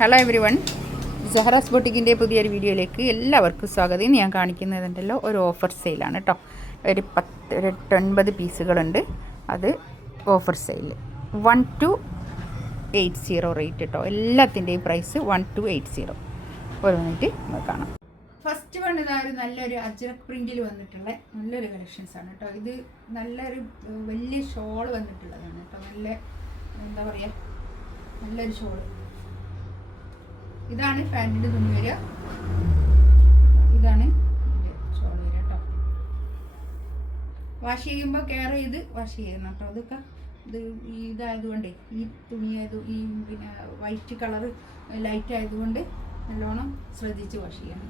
Hello every one, സഹറാസ് ബൊട്ടിക്കിൻ്റെ പുതിയൊരു വീഡിയോയിലേക്ക് എല്ലാവർക്കും സ്വാഗതം. ഇന്ന് ഞാൻ കാണിക്കുന്നതുണ്ടല്ലോ ഒരു ഓഫർ സെയിലാണ് കേട്ടോ. ഒരു 9 പീസുകളുണ്ട്. അത് ഓഫർ സെയിൽ 1280 റേറ്റ് കേട്ടോ. എല്ലാത്തിൻ്റെയും പ്രൈസ് 1280. ഒരു മിനിറ്റ് നമുക്ക് കാണാം. ഫസ്റ്റ് വൺ ഇതായാലും നല്ലൊരു അജ്രക് പ്രിൻറ്റിൽ വന്നിട്ടുള്ള നല്ലൊരു കളക്ഷൻസ് ആണ് കേട്ടോ. ഇത് നല്ലൊരു വലിയ ഷോൾ വന്നിട്ടുള്ളതാണ് കേട്ടോ. നല്ല എന്താ പറയുക, നല്ലൊരു ഷോള്. ഇതാണ് പാൻറ്റിൻ്റെ തുണി വരിക. ഇതാണ് ഇതിൻ്റെ ഷോൾ വരിക കേട്ടോ. വാഷ് ചെയ്യുമ്പോൾ കെയർ ചെയ്ത് വാഷ് ചെയ്യണം കേട്ടോ. അതൊക്കെ ഇതായതുകൊണ്ട് ഈ തുണി ഈ പിന്നെ വൈറ്റ് കളറ് ലൈറ്റ് ആയതുകൊണ്ട് നല്ലോണം ശ്രദ്ധിച്ച് വാഷ് ചെയ്യണം.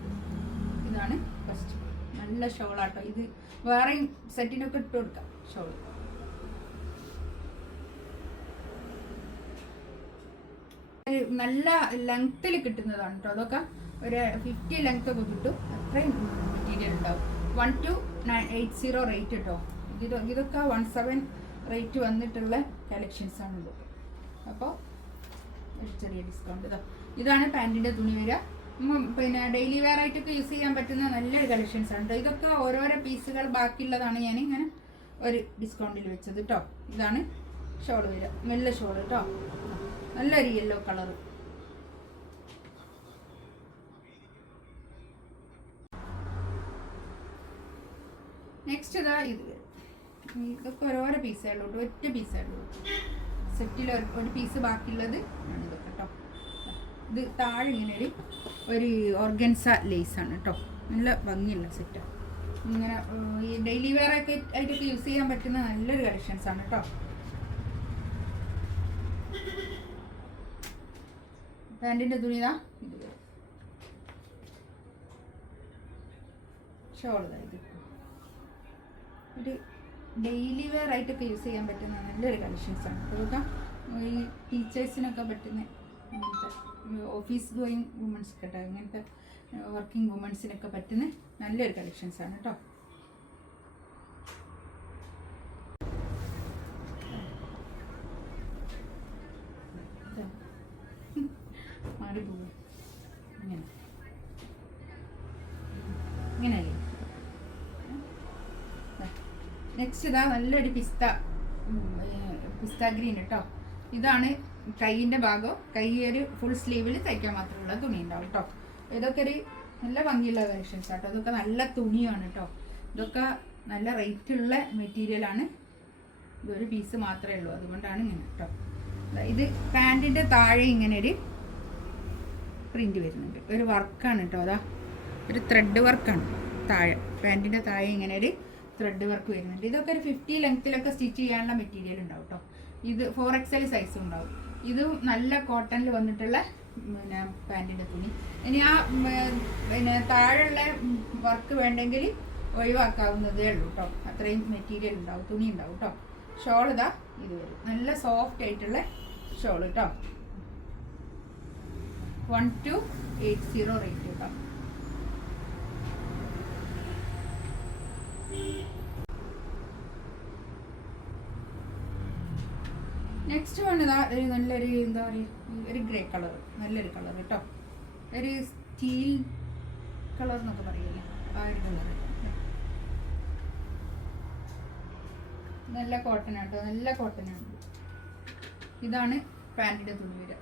ഇതാണ് ഫസ്റ്റ് നല്ല ഷോളാട്ടോ. ഇത് വേറെയും സെറ്റിനൊക്കെ ഇട്ട് കൊടുക്കാം ഷോൾ. നല്ല ലെങ്ത്തിൽ കിട്ടുന്നതാണ് കേട്ടോ. അതൊക്കെ ഒരു 50 ലെങ്ത് ഒക്കെ കിട്ടും. അത്രയും മെറ്റീരിയൽ ഉണ്ടാവും. 1280 റേറ്റ് കേട്ടോ. ഇതൊക്കെ 17 റേറ്റ് വന്നിട്ടുള്ള കളക്ഷൻസ് ആണ് ഇത്. അപ്പോൾ ഒരു ചെറിയ ഡിസ്കൗണ്ട്. ഇതാണ് പാൻറ്റിൻ്റെ തുണി വരിക. പിന്നെ ഡെയിലി വെയർ ആയിട്ടൊക്കെ യൂസ് ചെയ്യാൻ പറ്റുന്ന നല്ലൊരു കളക്ഷൻസ് ആണ്. ഇതൊക്കെ ഓരോരോ പീസുകൾ ബാക്കിയുള്ളതാണ് ഞാൻ ഇങ്ങനെ ഒരു ഡിസ്കൗണ്ടിൽ വെച്ചത് കേട്ടോ. ഇതാണ് ഷോൾ വരിക, നല്ല ഷോൾ കേട്ടോ. നല്ലൊരു യെല്ലോ കളറ്. നെക്സ്റ്റ് ഇതാ ഇത് വരും. ഇതൊക്കെ ഓരോരോ പീസുള്ളൂ, ഒറ്റ പീസുള്ളൂ. സെറ്റിൽ ഒരു പീസ് ബാക്കിയുള്ളത് ആണ് ഇതൊക്കെ കേട്ടോ. ഇത് താഴെ ഇങ്ങനെ ഒരു ഓർഗൻസ ലേസാണ് കേട്ടോ. നല്ല ഭംഗിയുള്ള സെറ്റ്. ഇങ്ങനെ ഈ ഡെയിലി വെയർ ഒക്കെ ആയിട്ടൊക്കെ യൂസ് ചെയ്യാൻ പറ്റുന്ന നല്ലൊരു കളക്ഷൻസ് ആണ് കേട്ടോ. പാൻറ്റിൻ്റെ തുണി ഇതാ ഇത് വരും. ഷോൾ ഇത് ഒരു ഡെയിലി വെയർ ആയിട്ടൊക്കെ യൂസ് ചെയ്യാൻ പറ്റുന്ന നല്ലൊരു കളക്ഷൻസ് ആണ്. അതൊക്കെ ഈ ടീച്ചേഴ്സിനൊക്കെ പറ്റുന്ന ഇങ്ങനത്തെ ഓഫീസ് ഗോയിങ് വുമൻസ് കേട്ടോ. ഇങ്ങനത്തെ വർക്കിംഗ് വുമൻസിനൊക്കെ പറ്റുന്ന നല്ലൊരു കളക്ഷൻസ് ആണ് കേട്ടോ. മാറിപ്പോകും ഇങ്ങനെ ഇങ്ങനെയല്ലേ. നെക്സ്റ്റ് ഇതാ നല്ലൊരു പിസ്ത ഗ്രീൻ കേട്ടോ. ഇതാണ് കൈയിൻ്റെ ഭാഗം. കൈ ഒരു ഫുൾ സ്ലീവിൽ തയ്ക്കാൻ മാത്രമുള്ള തുണി ഉണ്ടാവും കേട്ടോ. ഇതൊക്കെ ഒരു നല്ല ഭംഗിയുള്ള കളക്ഷൻസ് കേട്ടോ. ഇതൊക്കെ നല്ല തുണിയാണ് കേട്ടോ. ഇതൊക്കെ നല്ല റേറ്റുള്ള മെറ്റീരിയലാണ്. ഇതൊരു പീസ് മാത്രമേ ഉള്ളൂ, അതുകൊണ്ടാണ് ഇങ്ങനെ കേട്ടോ. ഇത് പാൻറ്റിൻ്റെ താഴെ ഇങ്ങനെ ഒരു പ്രിൻ്റ് വരുന്നുണ്ട്. ഒരു വർക്കാണ് കേട്ടോ. അതാ ഒരു ത്രെഡ് വർക്കാണ് താഴെ. പാൻറ്റിൻ്റെ താഴെ ഇങ്ങനെ ഒരു ത്രെഡ് വർക്ക് വരുന്നുണ്ട്. ഇതൊക്കെ ഒരു 50 ലെങ്ത്തിലൊക്കെ സ്റ്റിച്ച് ചെയ്യാനുള്ള മെറ്റീരിയൽ ഉണ്ടാവും കേട്ടോ. ഇത് 4XL സൈസും ഉണ്ടാവും. ഇതും നല്ല കോട്ടണിൽ വന്നിട്ടുള്ള പിന്നെ പാൻറ്റിൻ്റെ തുണി. ഇനി ആ പിന്നെ താഴെയുള്ള വർക്ക് വേണ്ടെങ്കിൽ ഒഴിവാക്കാവുന്നതേ ഉള്ളൂ കേട്ടോ. അത്രയും മെറ്റീരിയൽ ഉണ്ടാവും, തുണി ഉണ്ടാവും കേട്ടോ. ഷോൾ ഇതാ ഇത് വരും. നല്ല സോഫ്റ്റ് ആയിട്ടുള്ള ഷോൾ കേട്ടോ. 1280 റേറ്റ് കേട്ടോ. നെക്സ്റ്റ് വൺ ഇതാ ഒരു നല്ലൊരു എന്താ പറയുക, ഒരു ഗ്രേ കളർ, നല്ലൊരു കളർ കേട്ടോ. ഒരു സ്റ്റീൽ കളർ എന്നൊക്കെ പറയില്ലേ, ആ ഒരു കളർ. നല്ല കോട്ടൺ ആട്ടോ, നല്ല കോട്ടനാണ്. ഇതാണ് പാൻറ്റിൻ്റെ തുണി വരിക.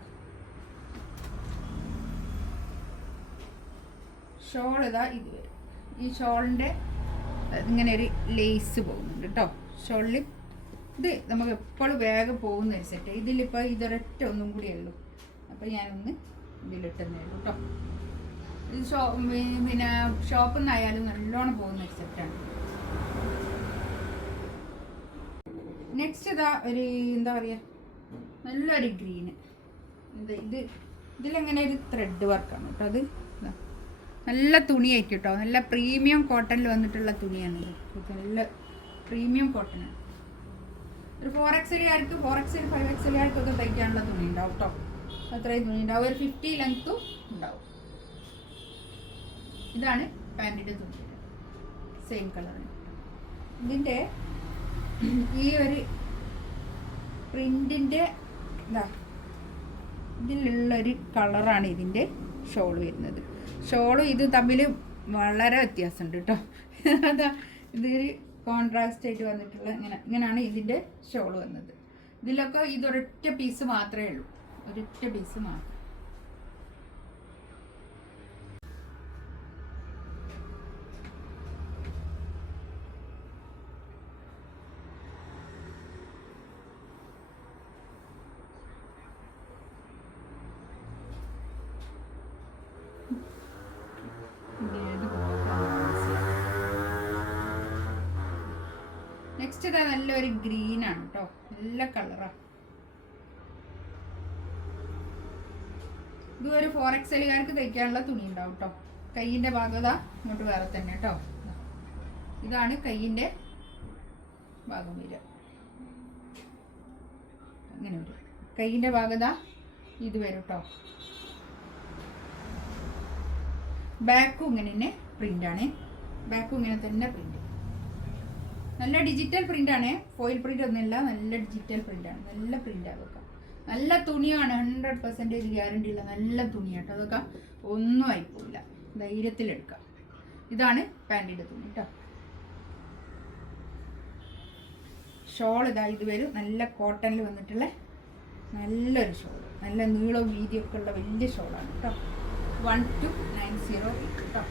ഷോൾ ഇതാ ഇത് വരും. ഈ ഷോളിൻ്റെ ഇങ്ങനെ ഒരു ലേസ് പോകുന്നുണ്ട് കേട്ടോ ഷോളിൽ. ഇത് നമുക്ക് എപ്പോഴും വേഗം പോകുന്ന ഒരു സെറ്റ്. ഇതിലിപ്പോൾ ഇതൊരൊറ്റ ഒന്നും കൂടിയേ ഉള്ളൂ. അപ്പോൾ ഞാനൊന്ന് ഇതിലിട്ടുന്നേ ഉള്ളൂ കേട്ടോ. ഇത് പിന്നെ ഷോപ്പിൽ നിന്നായാലും നല്ലോണം പോകുന്ന ഒരു സെറ്റാണ്. നെക്സ്റ്റ് ഇതാ ഒരു എന്താ പറയുക, നല്ലൊരു ഗ്രീന്. ഇതിലെങ്ങനെ ഒരു ത്രെഡ് വർക്കാണ് കേട്ടോ. അത് നല്ല തുണിയായിട്ട് കേട്ടോ. നല്ല പ്രീമിയം കോട്ടണിൽ വന്നിട്ടുള്ള തുണിയാണ്. നല്ല പ്രീമിയം കോട്ടനാണ്. ഒരു 4XL 5XL തയ്ക്കാനുള്ള തുണി ഉണ്ടാവും കേട്ടോ. അത്രയും തുണി ഉണ്ടാവും. ഒരു 50 ലെങ്ത്തും ഉണ്ടാവും. ഇതാണ് പാൻറ്റിൻ്റെ തുണി, സെയിം കളറാണ്. ഇതിൻ്റെ ഈ ഒരു പ്രിൻറ്റിൻ്റെ ഇതാ ഇതിലുള്ളൊരു കളറാണ് ഇതിൻ്റെ ഷോൾ വരുന്നത്. ഷോളും ഇത് തമ്മിൽ വളരെ വ്യത്യാസമുണ്ട് കേട്ടോ. അതാ ഇതൊരു കോൺട്രാസ്റ്റ് ആയിട്ട് വന്നിട്ടുള്ള ഇങ്ങനെയാണ് ഇതിൻ്റെ ഷോൾ വന്നത്. ഇതിലൊക്കെ ഇതൊരൊറ്റ പീസ് മാത്രമേ ഉള്ളൂ, ഒരൊറ്റ പീസ് മാത്രം. നെക്സ്റ്റ് ഇതാ നല്ലൊരു ഗ്രീനാണ് കേട്ടോ, നല്ല കളറാണ്. ഇത് ഒരു 4XL തയ്ക്കാനുള്ള തുണി ഉണ്ടാവും കേട്ടോ. കയ്യിൻ്റെ ഭാഗത ഇങ്ങോട്ട് വേറെ തന്നെ കേട്ടോ. ഇതാണ് കയ്യിൻ്റെ ഭാഗം വരിക, അങ്ങനെ വരും. കയ്യിൻ്റെ ഭാഗത ഇത് വരും കേട്ടോ. ബാക്കും ഇങ്ങനെ തന്നെ പ്രിൻ്റാണ്, ബാക്കും ഇങ്ങനെ തന്നെ പ്രിൻ്റ്. നല്ല ഡിജിറ്റൽ പ്രിൻ്റാണ്, ഫോയിൽ പ്രിൻ്റ് ഒന്നുമില്ല, നല്ല ഡിജിറ്റൽ പ്രിൻ്റാണ്. നല്ല പ്രിൻ്റാണ് അതൊക്കെ. നല്ല തുണിയാണ്, 100% ഗ്യാരണ്ടി ഉള്ള നല്ല തുണിയാട്ടോ. അതൊക്കെ ഒന്നും ആയിപ്പോയില്ല, ധൈര്യത്തിലെടുക്കാം. ഇതാണ് പാൻറ്റിൻ്റെ തുണി കേട്ടോ. ഷോൾ ഇതാ ഇത് വരും, നല്ല കോട്ടണിൽ വന്നിട്ടുള്ള നല്ലൊരു ഷോൾ, നല്ല നീളവും വീതിയൊക്കെ ഉള്ള വലിയ ഷോളാണ് കേട്ടോ. 12908 കേട്ടോ.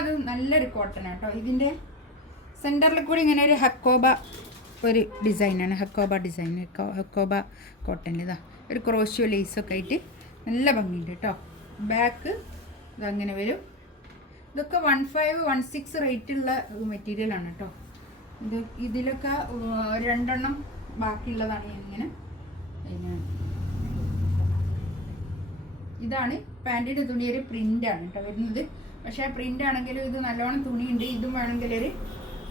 അത് നല്ലൊരു കോട്ടൺ കേട്ടോ. ഇതിൻ്റെ സെൻറ്ററിൽ കൂടി ഇങ്ങനെ ഒരു ഹക്കോബ ഒരു ഡിസൈനാണ്, ഹക്കോബ ഡിസൈൻ, ഹക്കോബ കോട്ടണിൽ ഇതാ ഒരു ക്രോഷ്യോ ലേസൊക്കെ ആയിട്ട് നല്ല ഭംഗിയുണ്ട് കേട്ടോ. ബാക്ക് ഇതങ്ങനെ വരും. ഇതൊക്കെ 1516 റേറ്റുള്ള മെറ്റീരിയലാണ് കേട്ടോ. ഇതിലൊക്കെ 2 എണ്ണം ബാക്കിയുള്ളതാണ് ഇങ്ങനെ. ഇതാണ് പാൻറ്റിൻ്റെ തുണി, ഒരു പ്രിൻ്റാണ് കേട്ടോ വരുന്നത്. പക്ഷേ പ്രിൻ്റ് ആണെങ്കിലും ഇത് നല്ലോണം തുണിയുണ്ട്. ഇതും വേണമെങ്കിൽ ഒരു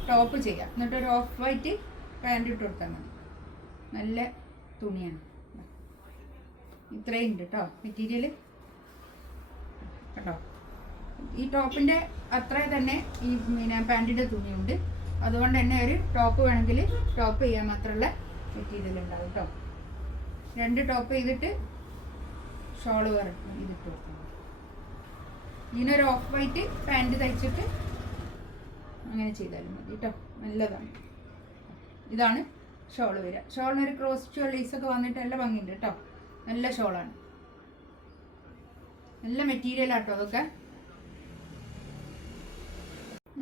ടോപ്പ് ചെയ്യാം, എന്നിട്ടൊരു ഓഫ് വൈറ്റ് പാൻറ് ഇട്ട് കൊടുത്താൽ മതി. നല്ല തുണിയാണ്, ഇത്രയും ഉണ്ട് കേട്ടോ മെറ്റീരിയൽ കേട്ടോ. ഈ ടോപ്പിൻ്റെ അത്ര തന്നെ ഈ പാൻറ്റിൻ്റെ തുണിയുണ്ട്. അതുകൊണ്ട് തന്നെ ഒരു ടോപ്പ് വേണമെങ്കിൽ ടോപ്പ് ചെയ്യാൻ മാത്രമുള്ള മെറ്റീരിയൽ ഉണ്ടാവും കേട്ടോ. 2 ടോപ്പ് ചെയ്തിട്ട് ഷോള് ഇതിട്ട് കൊടുക്കണം. ഇതിനൊരു ഓഫ് വൈറ്റ് പാൻറ് തയ്ച്ചിട്ട് അങ്ങനെ ചെയ്താലും മതി കേട്ടോ, നല്ലതാണ്. ഇതാണ് ഷോള് വരിക. ഷോളിനൊരു ക്രോസ് ലീസൊക്കെ വന്നിട്ട് നല്ല ഭംഗിയുണ്ട് കേട്ടോ, നല്ല ഷോളാണ്, നല്ല മെറ്റീരിയലാട്ടോ അതൊക്കെ.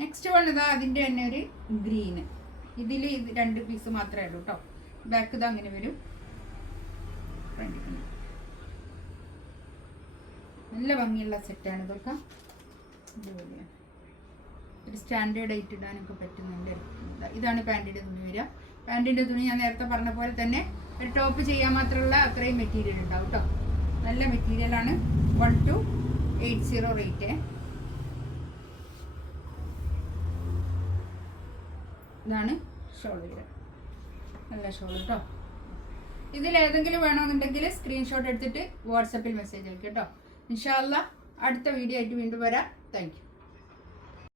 നെക്സ്റ്റ് വൺ ഇതാ അതിൻ്റെ തന്നെ ഒരു ഗ്രീന്. ഇതിൽ 2 പീസ് മാത്രമേ ഉള്ളൂ കേട്ടോ. ബാക്ക് ഇത് അങ്ങനെ വരും, നല്ല ഭംഗിയുള്ള സെറ്റാണ് ഇതൊക്കെ. ഇതുപോലെയാണ്, ഒരു സ്റ്റാൻഡേർഡ് ആയിട്ട് ഇടാനൊക്കെ പറ്റുന്നുണ്ട്. ഇതാണ് പാൻറ്റിൻ്റെ തുണി വരിക. പാൻറ്റിൻ്റെ തുണി ഞാൻ നേരത്തെ പറഞ്ഞ പോലെ തന്നെ ഒരു ടോപ്പ് ചെയ്യാൻ മാത്രമുള്ള അത്രയും മെറ്റീരിയൽ ഉണ്ടാവും കേട്ടോ. നല്ല മെറ്റീരിയലാണ്. 1280 റേറ്റ്. ഇതാണ് ഷോൾ വരിക, നല്ല ഷോൾ കേട്ടോ. ഇതിലേതെങ്കിലും വേണമെന്നുണ്ടെങ്കിൽ സ്ക്രീൻഷോട്ട് എടുത്തിട്ട് വാട്സപ്പിൽ മെസ്സേജ് അയക്കാം കേട്ടോ. ഇൻഷാ അല്ലാഹ് അടുത്ത വീഡിയോ ആയിട്ട് വീണ്ടും വരാം. Thank you.